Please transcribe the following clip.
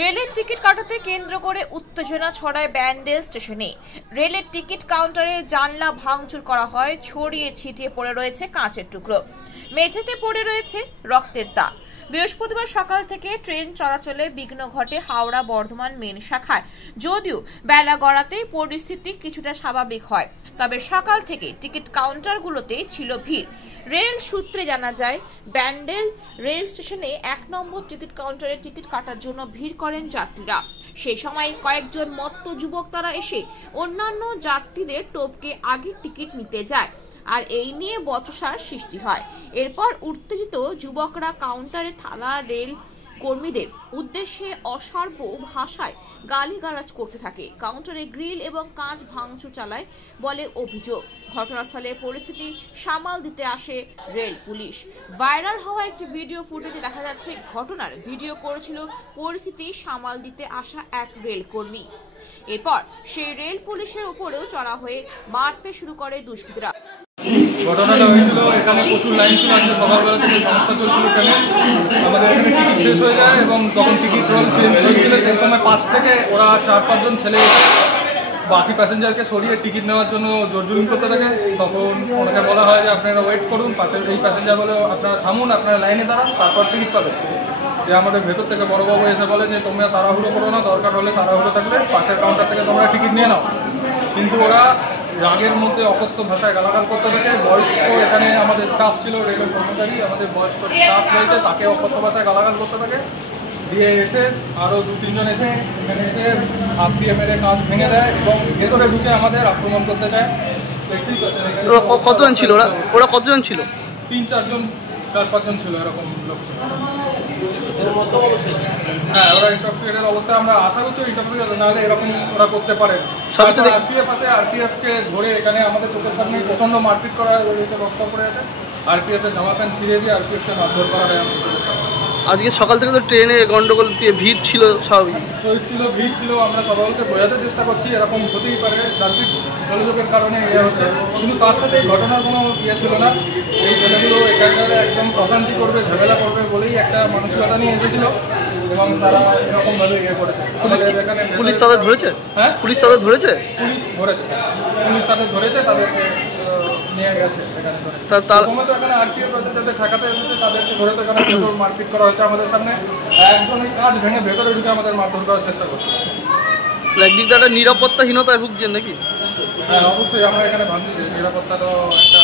রেলের টিকিট কাটাতে কেন্দ্র করে উত্তেজনা ছড়ায় ব্যান্ডেল স্টেশনে। রেলের টিকিট কাউন্টারে জানলা ভাঙচুর করা হয়, ছড়িয়ে ছিটিয়ে পড়ে রয়েছে কাঁচের টুকরো, মেঝেতে পড়ে রয়েছে রক্তের দাগ। বৃহস্পতিবার সকাল থেকে ট্রেন চলাচলে বিঘ্ন ঘটে হাওড়া বর্ধমান মেন শাখায়। যদিও বেলা গড়াতেই পরিস্থিতি কিছুটা স্বাভাবিক হয়, তবে সকাল থেকে টিকিট কাউন্টারগুলোতে ছিল ভিড়। রেল সূত্রে জানা যায়, ব্যান্ডেল রেল স্টেশনে ১ নম্বর টিকিট কাউন্টারে টিকিট কাটার জন্য ভিড় করেন যাত্রীরা। সেই সময় কয়েকজন মত্ত যুবক তারা এসে অন্যান্য যাত্রীদের টপকে আগে টিকিট নিতে যায়, আর এই নিয়ে বচসার সৃষ্টি হয়। এরপর উত্তেজিত যুবকরা কাউন্টারে থালা রেল কর্মীদের উদ্দেশ্যে অসভ্য ভাষায় গালিগালাজ করতে থাকে। কাউন্টারে গ্রিল এবং কাঁচ ভাঙচুর চালায় বলে অভিযোগ। ঘটনাস্থলে পরিস্থিতি সামাল দিতে আসে রেল পুলিশ। ভাইরাল হওয়া একটি ভিডিও ফুটেজে দেখা যাচ্ছে ঘটনার ভিডিও করেছিল পরিস্থিতি সামাল দিতে আসা এক রেল কর্মী। এরপর সেই রেল পুলিশের উপরেও চড়া হয়ে মারতে শুরু করে দুষ্কৃতীরা। ঘটনাটা হয়েছিল, এখানে প্রচুর লাইন ছিল, আজকে সকালবেলা থেকে সমস্যা চলছিল। ট্রেনে আমাদের টিকিট শেষ হয়ে যায় এবং তখন টিকিট রোল চেঞ্জ হয়েছিল, সেই সময় পাশ থেকে ওরা 4-5 জন ছেলে বাকি প্যাসেঞ্জারকে সরিয়ে টিকিট নেওয়ার জন্য জোরজুলুম করতে থাকে। তখন ওনাকে বলা হয় যে আপনারা ওয়েট করুন, পাশের এই প্যাসেঞ্জার বলে আপনারা থামুন, আপনারা লাইনে দাঁড়ান, তারপর টিকিট পাবেন। যে আমাদের ভেতর থেকে বড়োবাবু এসে বলে যে তোমরা তাড়াহুড়ো করো না, দরকার হলে তাড়াহুড়ো থাকলে পাশের কাউন্টার থেকে তোমরা টিকিট নিয়ে নাও। কিন্তু ওরা রাগের মধ্যে অকথ্য ভাষায় গালাগাল করতে থাকে। বয়স্ক এখানে আমাদের স্টাফ ছিল, রেলের কর্মচারী, আমাদের বয়স্ক স্টাফ রয়েছে, তাকে অকথ্য ভাষায় গালাগাল করতে থাকে। দিয়ে এসে আরও 2-3 জন এসে এখানে এসে হাত দিয়ে মেরে কাঁচ ভেঙে দেয় এবং ভেতরে ঢুকে আমাদের আক্রমণ করতে চায়। কতজন ছিল ওরা কতজন ছিল? 3-4 জন, 4-5 জন ছিল, এরকম লোক ছিল। হ্যাঁ, ওরা ইন্টারফিয়ারের অবস্থায় আমরা আশা করছি ইন্টারফিয়ার নাহলে এরকম ওরা করতে পারে। আরপিএফ আছে, আরপিএফকে ধরে এখানে আমাদের চোখের সামনে প্রচণ্ড মারপিট করা হয়, রক্ত পড়ে আছে। আরপিএফের জামা প্যান্ট ছিঁড়ে দিয়ে আরপিএফকে মারধর করা হয় আমাদের সামনে। আজকে সকাল থেকে তো ট্রেনে গন্ডগোল দিয়ে ভিড় ছিল, স্বাভাবিক ভিড় ছিল। আমরা সবাইকে বোঝাতে চেষ্টা করছি এরকম হতেই পারে, যান্ত্রিক গোলযোগের কারণে ইয়ে হচ্ছে, কিন্তু তার সাথে এই ঘটনার কোনো ইয়ে ছিল না। এই ছেলেগুলো এখানকার একদম অশান্তি করবে, ঝামেলা করবে বলেই একটা মানসিকতা নিয়ে এসেছিল এবং তারা এরকমভাবে ইয়ে করেছে। পুলিশ তাদের ধরেছে? হ্যাঁ, পুলিশ তাদের ধরেছে, পুলিশ তাদের ধরেছে, তাদেরকে নিয়ে গেছে সেখানে। এখানে আরপিএফ যাদের ঠেকাতে এসেছে তাদেরকে ধরে তো এখানে মারপিট করা হয়েছে আমাদের সামনে। একজন ওই কাজ ভেঙে ভেতরে ঢুকে আমাদের মারধর করার চেষ্টা করছে। একদিক দিয়ে একটা নিরাপত্তাহীনতায় ভুগছেন নাকি? হ্যাঁ, অবশ্যই আমরা এখানে ভাবছি যে নিরাপত্তা তো একটা